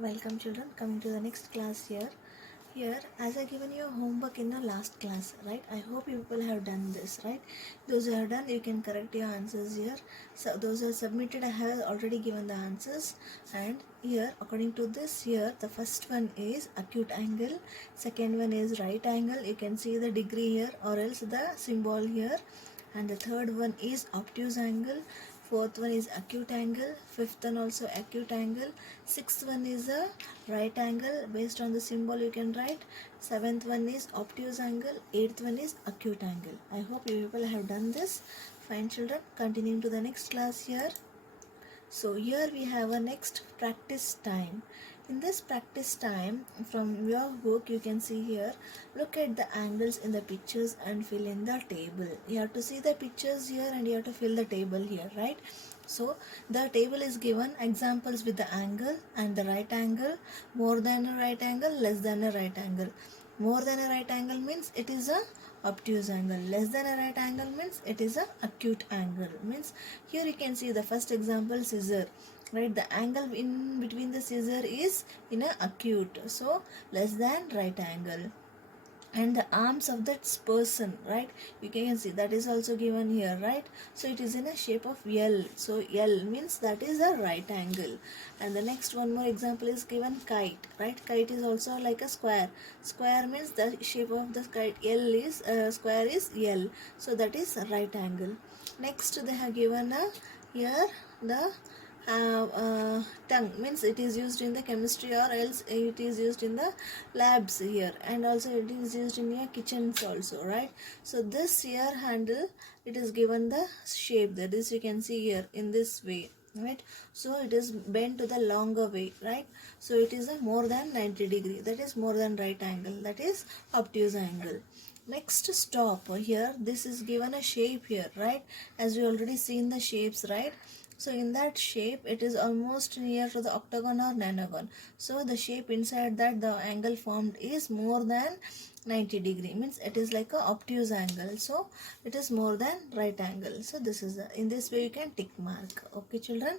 Welcome children, coming to the next class here. Here, as I given you homework in the last class, right? I hope you people have done this, right? Those who have done, you can correct your answers here. So those who are submitted, I have already given the answers. And here, according to this here, the first one is acute angle. Second one is right angle. You can see the degree here or else the symbol here. And the third one is obtuse angle. Fourth one is acute angle. Fifth one also acute angle. Sixth one is a right angle. Based on the symbol you can write. Seventh one is obtuse angle. Eighth one is acute angle. I hope you people have done this. Fine children, continuing to the next class here. So here we have a next practice time. In this practice time, from your book you can see here, look at the angles in the pictures and fill in the table. You have to see the pictures here and you have to fill the table here, right? So the table is given examples with the angle and the right angle, more than a right angle, less than a right angle. More than a right angle means it is a obtuse angle. Less than a right angle means it is a acute angle. Means here you can see the first example, scissor. Right, the angle in between the scissor is in a acute. So less than right angle. And the arms of that person, right, you can see that is also given here, right? So it is in a shape of L. So L means that is a right angle. And the next one more example is given kite, right? Kite is also like a square. Square means the shape of the kite. L is square is L. So that is a right angle. Next they have given a here the tongue means it is used in the chemistry or else it is used in the labs here, and also it is used in your kitchens also, right? So this here handle, it is given the shape, that is you can see here in this way, right? So it is bent to the longer way, right? So it is a more than 90 degree, that is more than right angle, that is obtuse angle. Next stop here, this is given a shape here, right? As we already seen the shapes, right? So in that shape it is almost near to the octagon or nonagon. So the shape inside that the angle formed is more than 90 degree, means it is like a obtuse angle. So it is more than right angle. So this is in this way you can tick mark. Okay children.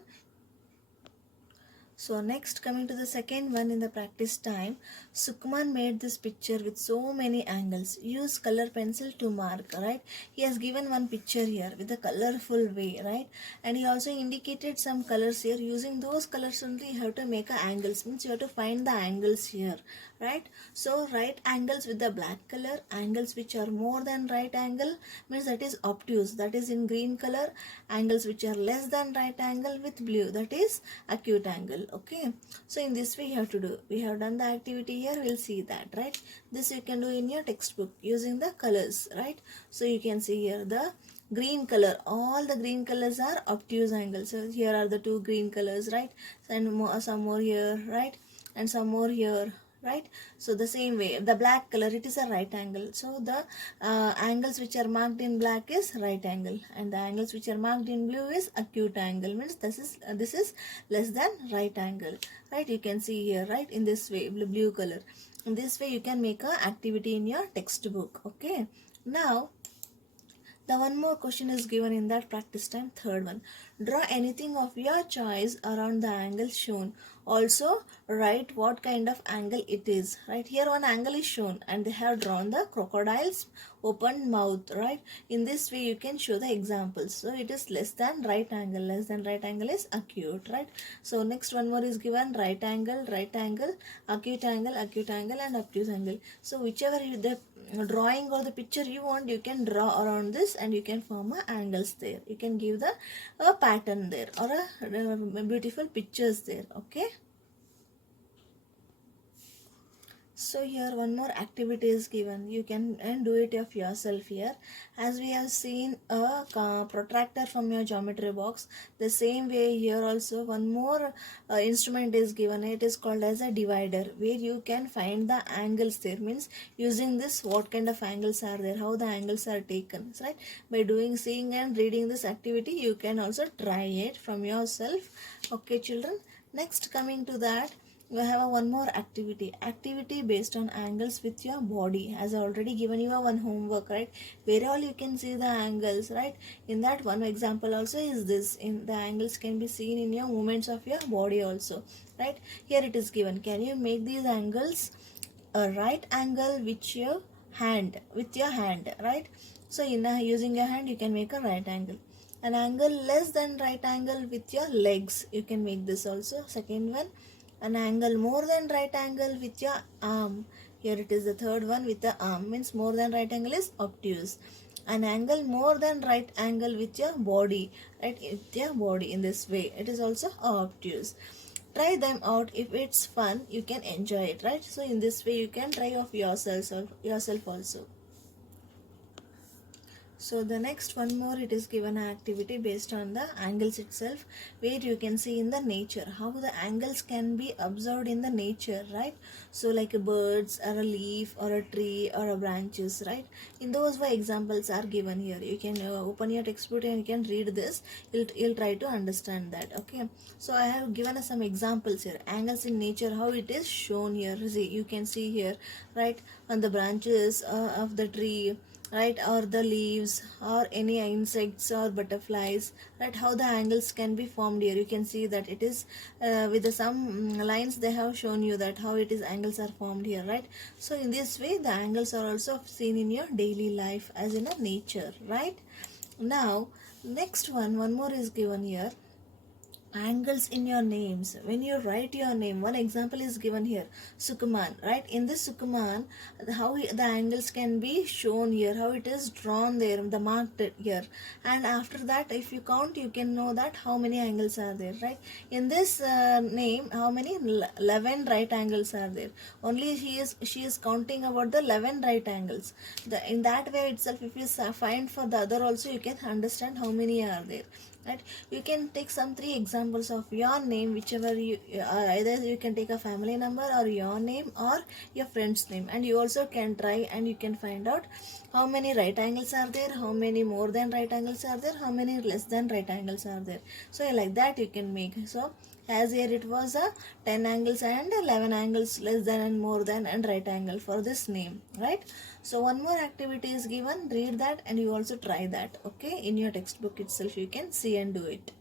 So next, coming to the second one in the practice time, Sukuman made this picture with so many angles. Use color pencil to mark, right? He has given one picture here with a colorful way, right? And he also indicated some colors here. Using those colors only you have to make a angles, means you have to find the angles here, right? So right angles with the black color, angles which are more than right angle means that is obtuse, that is in green color. Angles which are less than right angle with blue, that is acute angle. Okay, so in this way you have to do. We have done the activity here, we'll see that, right? This you can do in your textbook using the colors, right? So you can see here the green color, all the green colors are obtuse angle. So here are the two green colors, right? And more, some more here, right? And some more here, right? So the same way the black color, it is a right angle. So the angles which are marked in black is right angle, and the angles which are marked in blue is acute angle, means this is less than right angle, right? You can see here, right, in this way, blue color. In this way you can make a activity in your textbook. Okay, now the one more question is given in that practice time, third one. Draw anything of your choice around the angle shown. Also write what kind of angle it is. Right, here one angle is shown and they have drawn the crocodile's open mouth, right? In this way you can show the examples. So it is less than right angle. Less than right angle is acute, right? So next one more is given, right angle, acute angle, and obtuse angle. So whichever the drawing or the picture you want, you can draw around this and you can form a angles there. You can give the a pattern there or a beautiful pictures there. Okay, so here one more activity is given. You can and do it of yourself here. As we have seen a protractor from your geometry box, the same way here also one more instrument is given. It is called as a divider, where you can find the angles there. Means using this, what kind of angles are there, how the angles are taken, right? By doing, seeing and reading this activity, you can also try it from yourself. Okay children. Next, coming to that, we have one more activity based on angles with your body. As I already given you a one homework, right, where all you can see the angles, right. In that one example also is this, in the angles can be seen in your movements of your body also, right. Here it is given, can you make these angles a right angle with your hand, right. So using your hand you can make a right angle. An angle less than right angle with your legs, you can make this also. Second one, an angle more than right angle with your arm. Here it is the third one, with the arm, means more than right angle is obtuse. An angle more than right angle with your body, right, with your body, in this way it is also obtuse. Try them out. If it's fun, you can enjoy it, right. So in this way you can try of yourself also. So the next one more, it is given an activity based on the angles itself, where you can see in the nature how the angles can be observed in the nature, right. So like a birds or a leaf or a tree or a branches, right. In those way examples are given here. You can open your textbook and you can read this. You'll try to understand that. Okay, so I have given us some examples here. Angles in nature, how it is shown here. See, you can see here, right, on the branches of the tree, right, or the leaves or any insects or butterflies, right, how the angles can be formed here. You can see that it is with some lines they have shown you that how it is angles are formed here, right. So in this way the angles are also seen in your daily life as in a nature, right. Now next one more is given here, angles in your names. When you write your name, one example is given here, Sukuman, right. In this Sukuman, how the angles can be shown here, how it is drawn there, the marked here. And after that, if you count, you can know that how many angles are there, right. In this name, how many 11 right angles are there. Only she is counting about the 11 right angles. In that way itself, if you find for the other also, you can understand how many are there, right. You can take some three examples of your name, whichever you either you can take a family number or your name or your friend's name, and you also can try and you can find out how many right angles are there, how many more than right angles are there, how many less than right angles are there. So like that you can make. So as here it was a 10 angles and 11 angles less than and more than and right angle for this name, right. So one more activity is given, read that and you also try that. Okay, in your textbook itself you can see and do it.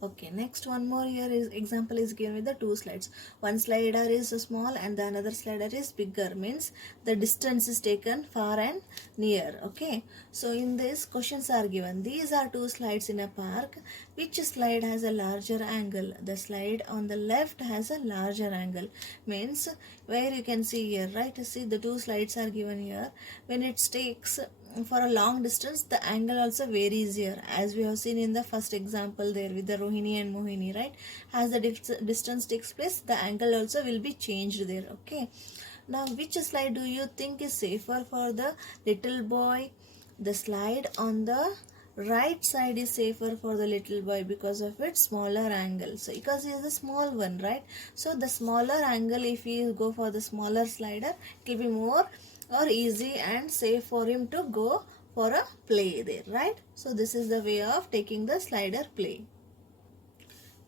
Okay, next one more here is example is given with the two slides. One slider is small and the another slider is bigger, means the distance is taken far and near. Okay, so in this questions are given. These are two slides in a park. Which slide has a larger angle? The slide on the left has a larger angle, means where you can see here, right. See, the two slides are given here. When it takes for a long distance, the angle also varies here, as we have seen in the first example there with the Rohini and Mohini, right. As the distance takes place, the angle also will be changed there. Okay, now which slide do you think is safer for the little boy? The slide on the right side is safer for the little boy because of its smaller angle. So because he is a small one, right. So the smaller angle, if you go for the smaller slider, it will be more or easy and safe for him to go for a play there, right. So this is the way of taking the slider play.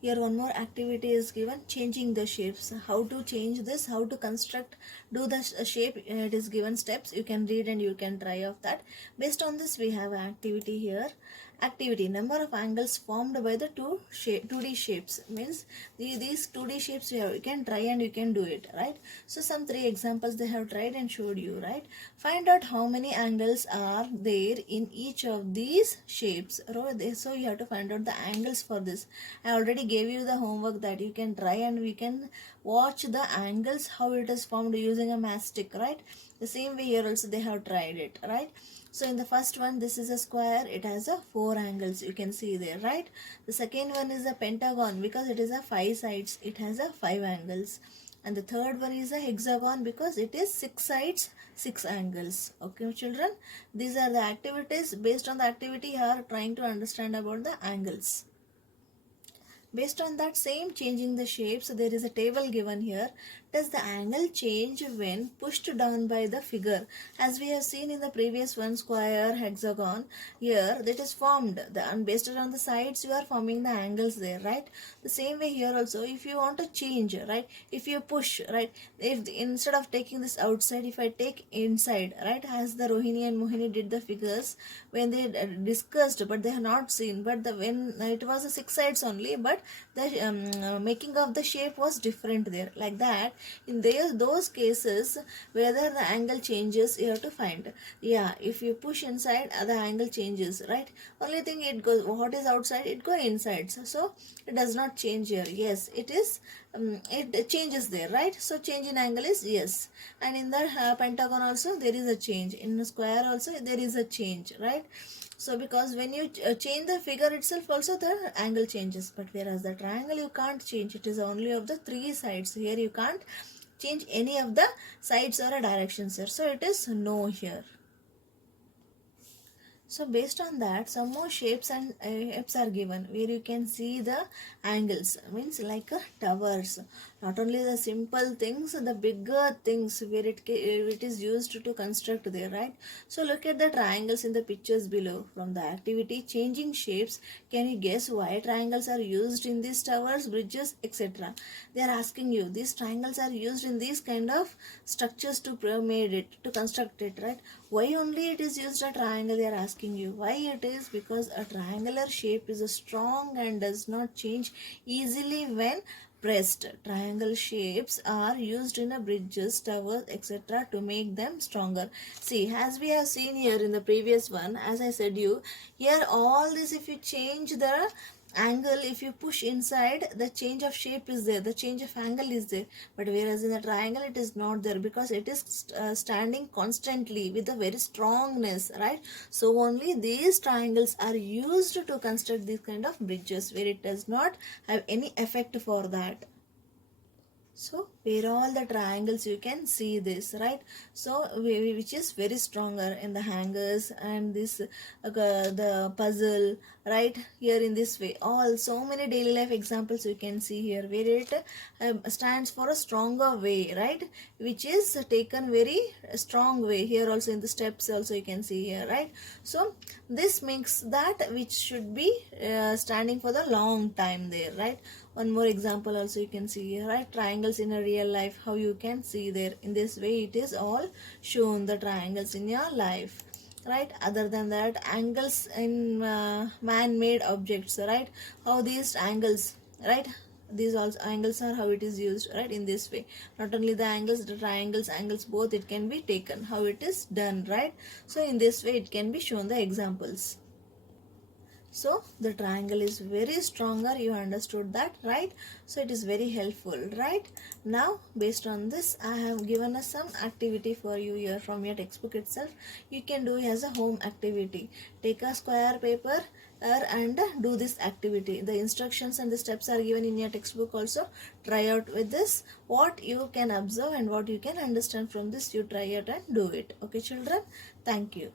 Here one more activity is given, changing the shapes. How to change this, how to construct, do the shape, it is given steps. You can read and you can try of that. Based on this we have an activity here. Activity, number of angles formed by the 2D shapes, means these 2D shapes you can try and you can do it, right. So some three examples they have tried and showed you, right. Find out how many angles are there in each of these shapes. So you have to find out the angles for this. I already gave you the homework that you can try and we can watch the angles how it is formed using a mastic, right. The same way here also they have tried it, right. So in the first one, this is a square, it has a 4 angles, you can see there, right. The second one is a pentagon, because it is a 5 sides, it has a 5 angles. And the third one is a hexagon, because it is 6 sides, 6 angles. Okay children, these are the activities. Based on the activity you are trying to understand about the angles. Based on that same changing the shape, so there is a table given here. Does the angle change when pushed down by the figure? As we have seen in the previous one, square, hexagon, here that is formed. And based on the sides, you are forming the angles there, right? The same way here also, if you want to change, right? If you push, right? If instead of taking this outside, if I take inside, right? As the Rohini and Mohini did the figures when they discussed, but they have not seen. But when it was a six sides only, but the making of the shape was different there, like that. In those cases, whether the angle changes, you have to find. Yeah, if you push inside, the angle changes, right? Only thing, it goes, what is outside, it go inside. So it does not change here. Yes, it is, it changes there, right? So change in angle is yes. And in the pentagon also there is a change, in the square also there is a change, right? So because when you change the figure itself also, the angle changes. But whereas the triangle you can't change, it is only of the three sides. Here you can't change any of the sides or directions here, so it is no here. So based on that, some more shapes and shapes are given where you can see the angles, means like towers. Not only the simple things, the bigger things where it is used to construct there, right? So look at the triangles in the pictures below. From the activity changing shapes, can you guess why triangles are used in these towers, bridges, etc.? They are asking you, these triangles are used in these kind of structures to made it, to construct it, right? Why only it is used a triangle, they are asking you. Why it is? Because a triangular shape is a strong and does not change easily when pressed. Triangle shapes are used in a bridges, towers, etc. to make them stronger. See, as we have seen here in the previous one, as I said you, here all this, if you change the angle, if you push inside, the change of shape is there, the change of angle is there. But whereas in the triangle it is not there, because it is standing constantly with a very strongness, right? So only these triangles are used to construct these kind of bridges where it does not have any effect for that. So where all the triangles you can see this, right? So which is very stronger in the hangers and this the puzzle, right? Here in this way, all so many daily life examples you can see here where it stands for a stronger way, right? Which is taken very strong way. Here also in the steps also you can see here, right? So this makes that which should be standing for the long time there, right? One more example also you can see here, right? Triangles in a real life, how you can see there. In this way it is all shown, the triangles in your life, right? Other than that, angles in man-made objects, right? How these angles, right? These also angles are how it is used, right? In this way, not only the angles, the triangles, angles, both it can be taken, how it is done, right? So in this way it can be shown the examples. So the triangle is very stronger, you understood that, right? So it is very helpful, right? Now based on this, I have given us some activity for you here from your textbook itself. You can do as a home activity. Take a square paper and do this activity. The instructions and the steps are given in your textbook also. Try out with this. What you can observe and what you can understand from this, you try it and do it. Okay children, thank you.